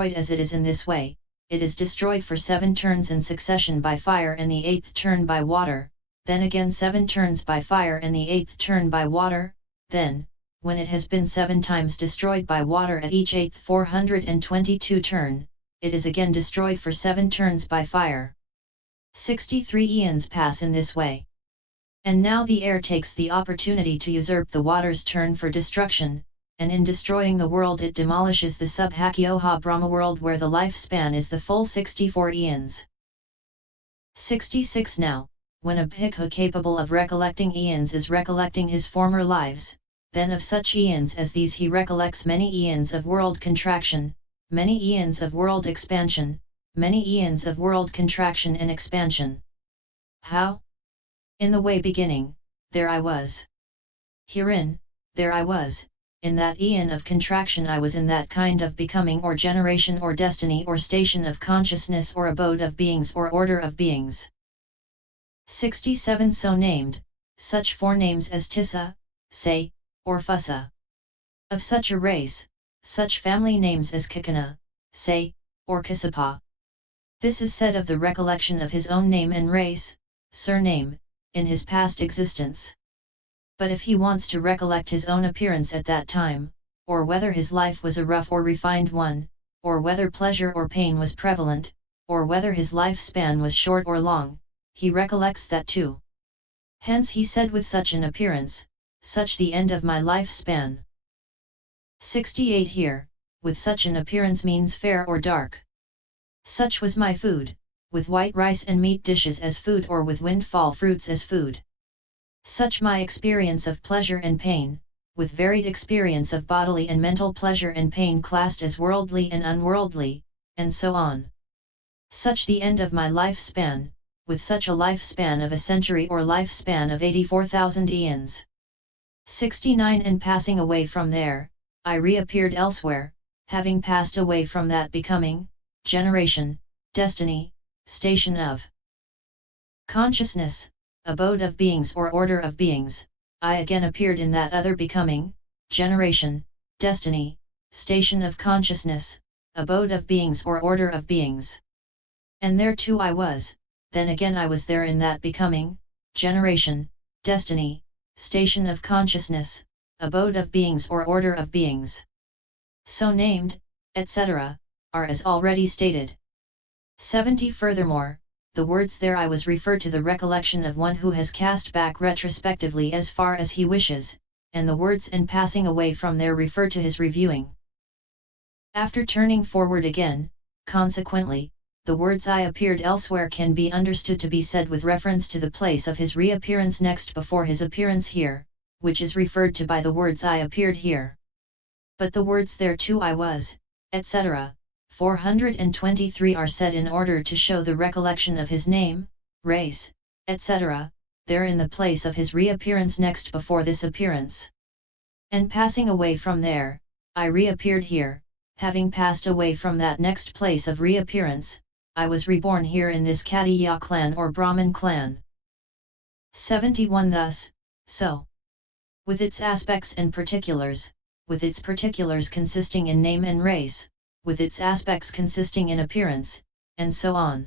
as it is in this way, it is destroyed for 7 turns in succession by fire and the 8th turn by water, then again 7 turns by fire and the 8th turn by water, then, when it has been 7 times destroyed by water at each 8th 422 turn, it is again destroyed for 7 turns by fire. 63 eons pass in this way. And now the air takes the opportunity to usurp the water's turn for destruction, and in destroying the world it demolishes the Subhakioha Brahma-world where the lifespan is the full 64 eons. 66 Now, when a bhikkhu capable of recollecting eons is recollecting his former lives, then of such eons as these he recollects many eons of world contraction, many eons of world expansion, many eons of world contraction and expansion. How? In the way beginning, there I was. Herein, there I was, in that eon of contraction I was in that kind of becoming or generation or destiny or station of consciousness or abode of beings or order of beings. 67 So named, such 4 names as Tissa, Se, or Fussa. Of such a race, such family names as Kakana, Se, or Kassapa. This is said of the recollection of his own name and race, surname, in his past existence. But if he wants to recollect his own appearance at that time, or whether his life was a rough or refined one, or whether pleasure or pain was prevalent, or whether his lifespan was short or long, he recollects that too. Hence he said with such an appearance, such the end of my lifespan. 68 Here, with such an appearance means fair or dark. Such was my food, with white rice and meat dishes as food or with windfall fruits as food. Such my experience of pleasure and pain, with varied experience of bodily and mental pleasure and pain classed as worldly and unworldly, and so on. Such the end of my lifespan, with such a lifespan of a century or lifespan of 84,000 eons. 69 And passing away from there, I reappeared elsewhere, having passed away from that becoming, generation, destiny, station of consciousness, abode of beings or order of beings, I again appeared in that other becoming, generation, destiny, station of consciousness, abode of beings or order of beings. And there too I was, then again I was there in that becoming, generation, destiny, station of consciousness, abode of beings or order of beings. So named, etc., are as already stated. 70 Furthermore, the words there I was refer to the recollection of one who has cast back retrospectively as far as he wishes, and the words and passing away from there refer to his reviewing. After turning forward again, consequently, the words I appeared elsewhere can be understood to be said with reference to the place of his reappearance next before his appearance here, which is referred to by the words I appeared here. But the words there too I was, etc., 423 are said in order to show the recollection of his name, race, etc., there in the place of his reappearance next before this appearance. And passing away from there, I reappeared here, having passed away from that next place of reappearance, I was reborn here in this Katiya clan or Brahmin clan. 71 Thus, so. With its aspects and particulars, with its particulars consisting in name and race, with its aspects consisting in appearance, and so on.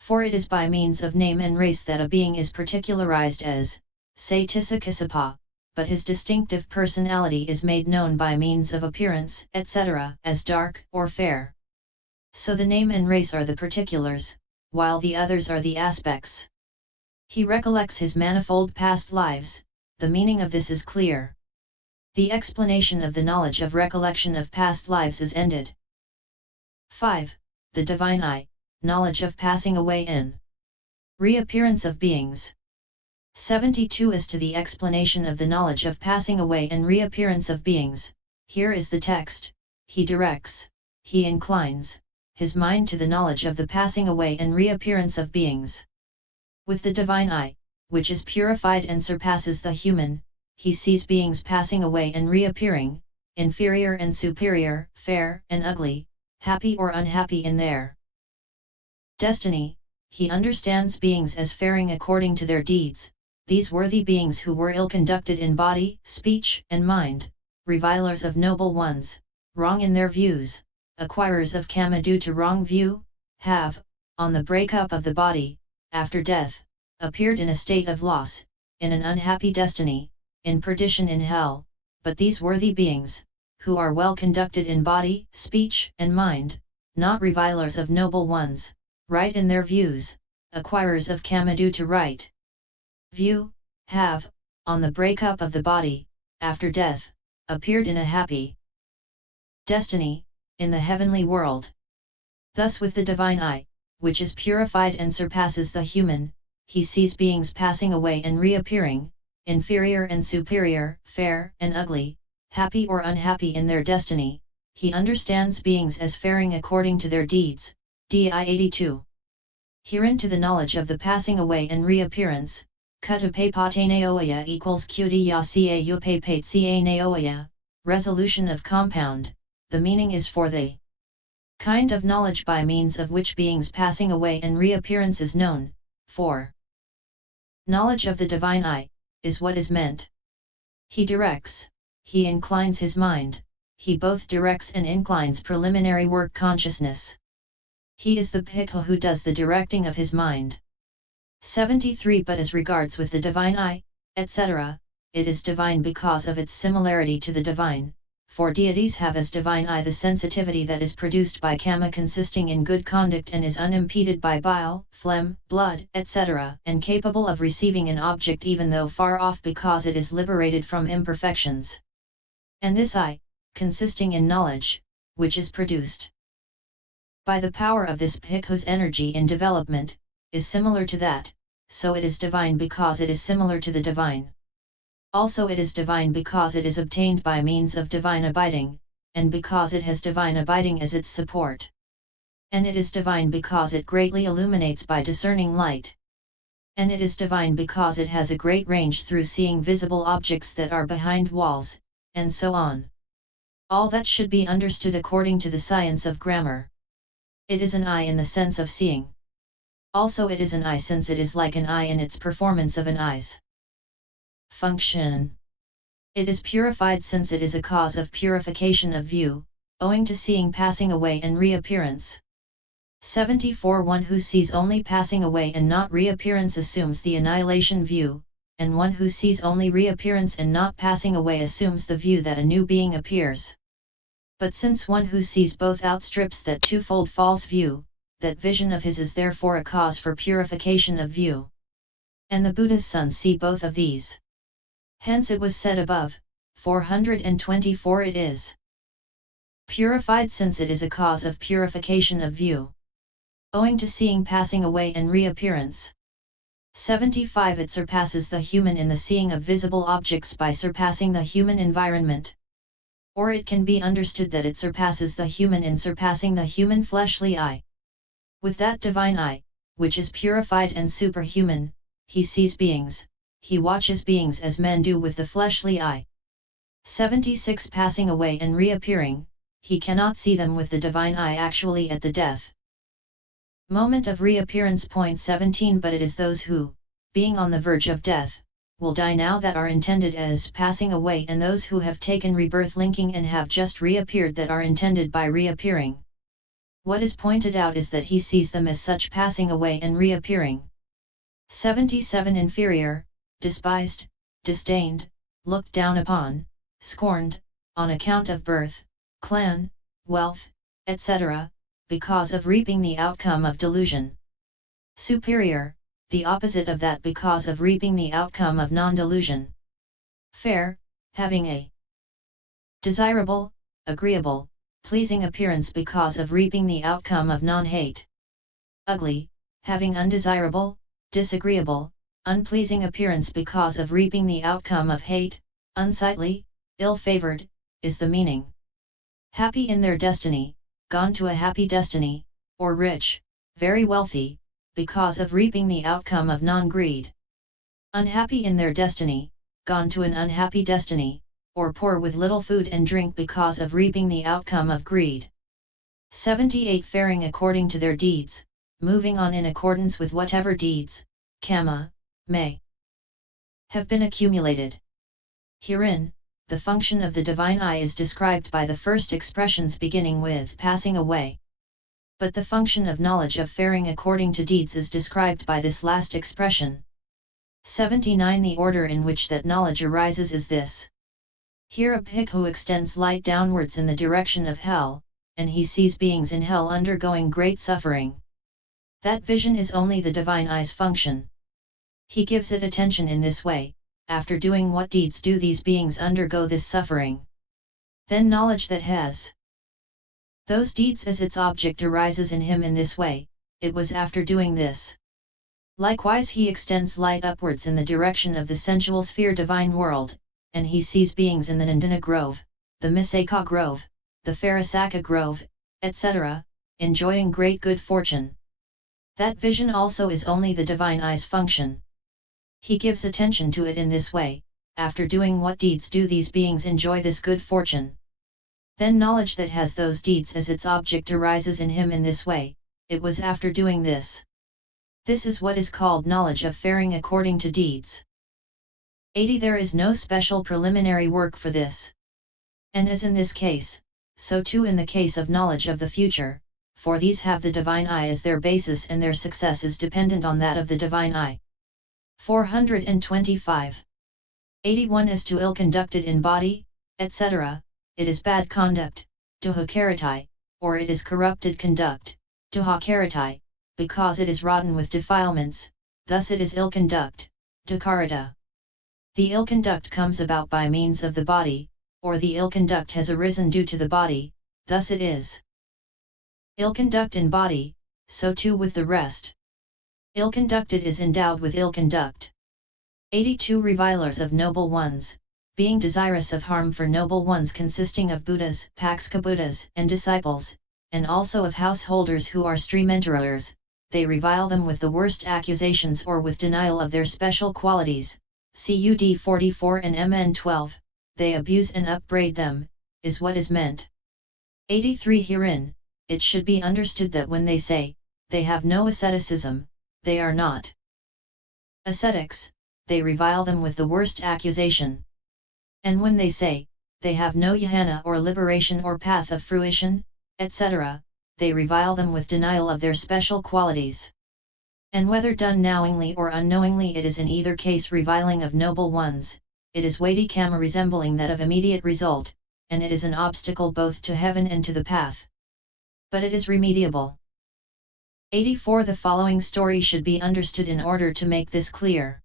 For it is by means of name and race that a being is particularized as, say Tissa Kassapa, but his distinctive personality is made known by means of appearance, etc., as dark or fair. So the name and race are the particulars, while the others are the aspects. He recollects his manifold past lives, the meaning of this is clear. The explanation of the knowledge of recollection of past lives is ended. 5. The Divine Eye, knowledge of passing away in reappearance of beings. 72 As to the explanation of the knowledge of passing away and reappearance of beings, here is the text: he directs, he inclines, his mind to the knowledge of the passing away and reappearance of beings. With the Divine Eye, which is purified and surpasses the human, he sees beings passing away and reappearing, inferior and superior, fair and ugly, happy or unhappy in their destiny. He understands beings as faring according to their deeds, these worthy beings who were ill-conducted in body, speech and mind, revilers of noble ones, wrong in their views, acquirers of kama due to wrong view, have, on the breakup of the body, after death, appeared in a state of loss, in an unhappy destiny, in perdition in hell, but these worthy beings, who are well conducted in body, speech and mind, not revilers of noble ones, right in their views, acquirers of kama due to right view, have, on the breakup of the body, after death, appeared in a happy destiny, in the heavenly world. Thus with the divine eye, which is purified and surpasses the human, he sees beings passing away and reappearing, inferior and superior, fair and ugly, happy or unhappy in their destiny. He understands beings as faring according to their deeds. Di 82. Herein to the knowledge of the passing away and reappearance, Kutupe pate naoya equals qdi ya ca upe pate ca naoya, resolution of compound, the meaning is for the kind of knowledge by means of which beings passing away and reappearance is known, for knowledge of the divine eye, is what is meant. He directs, he inclines his mind, he both directs and inclines preliminary work consciousness. He is the bhikkhu who does the directing of his mind. 73 But as regards with the divine eye, etc., it is divine because of its similarity to the divine, for deities have as divine eye the sensitivity that is produced by kama consisting in good conduct and is unimpeded by bile, phlegm, blood, etc., and capable of receiving an object even though far off because it is liberated from imperfections. And this eye, consisting in knowledge, which is produced by the power of this bhikkhu's energy in development, is similar to that, so it is divine because it is similar to the divine. Also it is divine because it is obtained by means of divine abiding, and because it has divine abiding as its support. And it is divine because it greatly illuminates by discerning light. And it is divine because it has a great range through seeing visible objects that are behind walls, and so on. All that should be understood according to the science of grammar. It is an eye in the sense of seeing. Also it is an eye since it is like an eye in its performance of an eye's function. It is purified since it is a cause of purification of view, owing to seeing passing away and reappearance. 74 One who sees only passing away and not reappearance assumes the annihilation view, and one who sees only reappearance and not passing away assumes the view that a new being appears. But since one who sees both outstrips that twofold false view, that vision of his is therefore a cause for purification of view. And the Buddha's sons see both of these. Hence it was said above, 424 it is purified since it is a cause of purification of view, owing to seeing passing away and reappearance. 75 It surpasses the human in the seeing of visible objects by surpassing the human environment. Or it can be understood that it surpasses the human in surpassing the human fleshly eye. With that divine eye, which is purified and superhuman, he sees beings, he watches beings as men do with the fleshly eye. 76 Passing away and reappearing, he cannot see them with the divine eye actually at the death moment of reappearance. 17 But it is those who, being on the verge of death, will die now that are intended as passing away, and those who have taken rebirth linking and have just reappeared that are intended by reappearing. What is pointed out is that he sees them as such passing away and reappearing. 77 Inferior, despised, disdained, looked down upon, scorned, on account of birth, clan, wealth, etc., because of reaping the outcome of delusion. Superior, the opposite of that because of reaping the outcome of non-delusion. Fair, having a desirable, agreeable, pleasing appearance because of reaping the outcome of non-hate. Ugly, having undesirable, disagreeable, unpleasing appearance because of reaping the outcome of hate. Unsightly, ill-favored, is the meaning. Happy in their destiny, gone to a happy destiny, or rich, very wealthy, because of reaping the outcome of non-greed. Unhappy in their destiny, gone to an unhappy destiny, or poor with little food and drink because of reaping the outcome of greed. 78 Faring according to their deeds, moving on in accordance with whatever deeds, kama, may have been accumulated. Herein, the function of the divine I is described by the first expressions beginning with passing away. But the function of knowledge of faring according to deeds is described by this last expression. 79. The order in which that knowledge arises is this. Here a bhikkhu extends light downwards in the direction of hell, and he sees beings in hell undergoing great suffering. That vision is only the divine I's function. He gives it attention in this way. After doing what deeds do these beings undergo this suffering? Then knowledge that has those deeds as its object arises in him in this way. It was after doing this. Likewise he extends light upwards in the direction of the sensual sphere divine world, and he sees beings in the Nandina grove, the Misaka grove, the Farasaka grove, etc., enjoying great good fortune. That vision also is only the divine I's function. He gives attention to it in this way. After doing what deeds do these beings enjoy this good fortune? Then knowledge that has those deeds as its object arises in him in this way. It was after doing this. This is what is called knowledge of faring according to deeds. 80. There is no special preliminary work for this. And as in this case, so too in the case of knowledge of the future, for these have the divine I as their basis and their success is dependent on that of the divine I. 425. 81. As to ill conducted in body, etc., it is bad conduct, duhakaritai, or it is corrupted conduct, duhakaritai, because it is rotten with defilements, thus it is ill conduct, dukarita. The ill conduct comes about by means of the body, or the ill conduct has arisen due to the body, thus it is ill conduct in body, so too with the rest. Ill conducted is endowed with ill conduct. 82. Revilers of noble ones, being desirous of harm for noble ones consisting of Buddhas, Pakska Buddhas, and disciples, and also of householders who are streamenterers, they revile them with the worst accusations or with denial of their special qualities. CUD 44 and MN 12, they abuse and upbraid them, is what is meant. 83. Herein, it should be understood that when they say, they have no asceticism, they are not ascetics, they revile them with the worst accusation. And when they say, they have no jhana or liberation or path of fruition, etc., they revile them with denial of their special qualities. And whether done knowingly or unknowingly, it is in either case reviling of noble ones, it is weighty karma resembling that of immediate result, and it is an obstacle both to heaven and to the path. But it is remediable. 84. The following story should be understood in order to make this clear.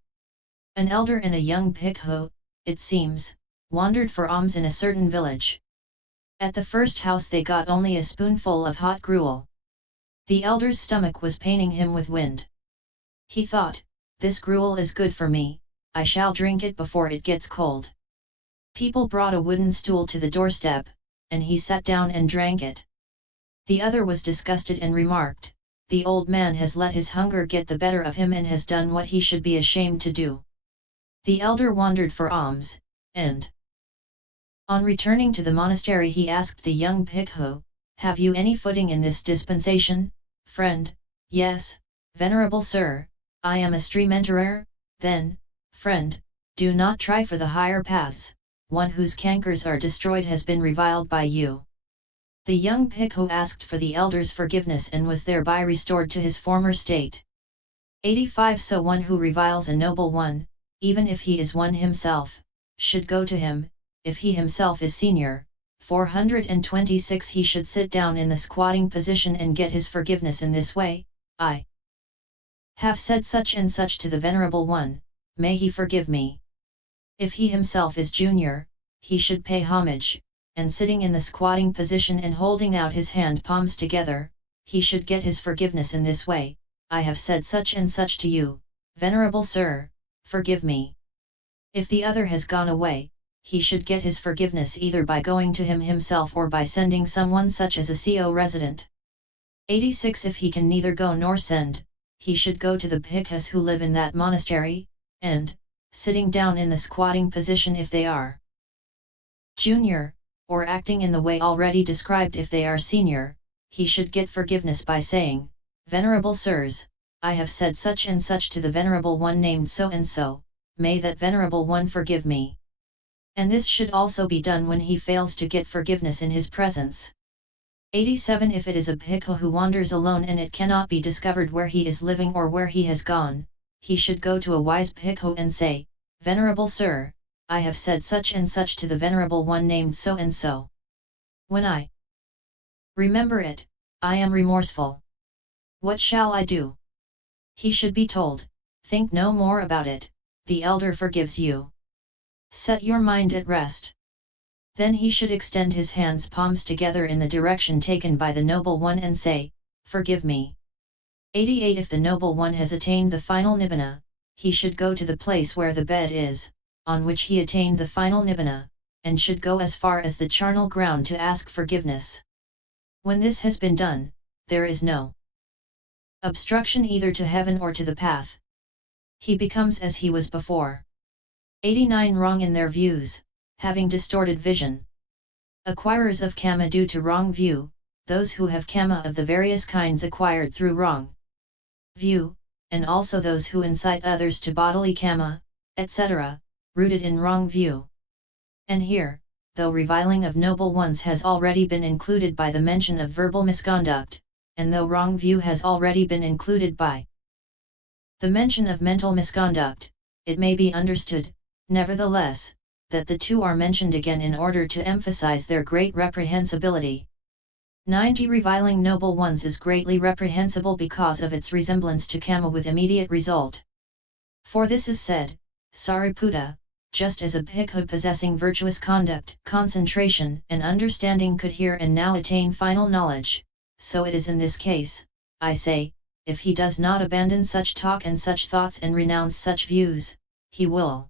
An elder and a young bhikkhu, it seems, wandered for alms in a certain village. At the first house they got only a spoonful of hot gruel. The elder's stomach was paining him with wind. He thought, this gruel is good for me, I shall drink it before it gets cold. People brought a wooden stool to the doorstep, and he sat down and drank it. The other was disgusted and remarked, the old man has let his hunger get the better of him and has done what he should be ashamed to do. The elder wandered for alms, and on returning to the monastery he asked the young bhikkhu, have you any footing in this dispensation, friend? Yes, venerable sir, I am a streamenterer. Then, friend, do not try for the higher paths, one whose cankers are destroyed has been reviled by you. The young bhikkhu asked for the elder's forgiveness and was thereby restored to his former state. 85. So one who reviles a noble one, even if he is one himself, should go to him, if he himself is senior. 426. He should sit down in the squatting position and get his forgiveness in this way. I have said such and such to the venerable one, may he forgive me. If he himself is junior, he should pay homage, and sitting in the squatting position and holding out his hand palms together, he should get his forgiveness in this way. I have said such and such to you, venerable sir, forgive me. If the other has gone away, he should get his forgiveness either by going to him himself or by sending someone such as a CO resident. 86. If he can neither go nor send, he should go to the bhikkhus who live in that monastery, and, sitting down in the squatting position if they are junior, or acting in the way already described if they are senior, he should get forgiveness by saying, venerable sirs, I have said such and such to the venerable one named so and so, may that venerable one forgive me. And this should also be done when he fails to get forgiveness in his presence. 87. If it is a bhikkhu who wanders alone and it cannot be discovered where he is living or where he has gone, he should go to a wise bhikkhu and say, "Venerable Sir, I have said such and such to the Venerable One named so and so. When I remember it, I am remorseful. What shall I do?" He should be told, "Think no more about it, the elder forgives you. Set your mind at rest." Then he should extend his hands palms together in the direction taken by the Noble One and say, "Forgive me." 88. If the Noble One has attained the final nibbana, he should go to the place where the bed is, on which he attained the final nibbana, and should go as far as the charnel ground to ask forgiveness. When this has been done, there is no obstruction either to heaven or to the path. He becomes as he was before. 89. Wrong in their views, having distorted vision. Acquirers of kama due to wrong view, those who have kama of the various kinds acquired through wrong view, and also those who incite others to bodily kama, etc., rooted in wrong view. And here, though reviling of noble ones has already been included by the mention of verbal misconduct, and though wrong view has already been included by the mention of mental misconduct, it may be understood, nevertheless, that the two are mentioned again in order to emphasize their great reprehensibility. 90. Reviling noble ones is greatly reprehensible because of its resemblance to kama with immediate result. For this is said, Sariputta, just as a bhikkhu possessing virtuous conduct, concentration, and understanding could hear and now attain final knowledge, so it is in this case, I say, if he does not abandon such talk and such thoughts and renounce such views, he will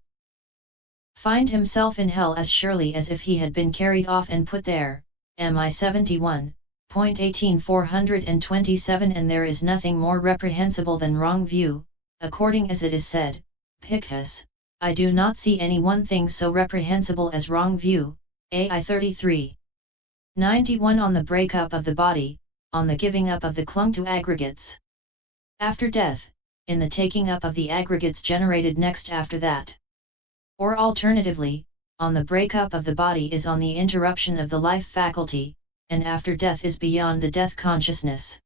find himself in hell as surely as if he had been carried off and put there. MI 71.18 427. And there is nothing more reprehensible than wrong view, according as it is said, Bhikkhus, I do not see any one thing so reprehensible as wrong view. AI 33. 91. On the break-up of the body, on the giving up of the clung to aggregates. After death, in the taking up of the aggregates generated next after that. Or alternatively, on the break-up of the body is on the interruption of the life faculty, and after death is beyond the death consciousness.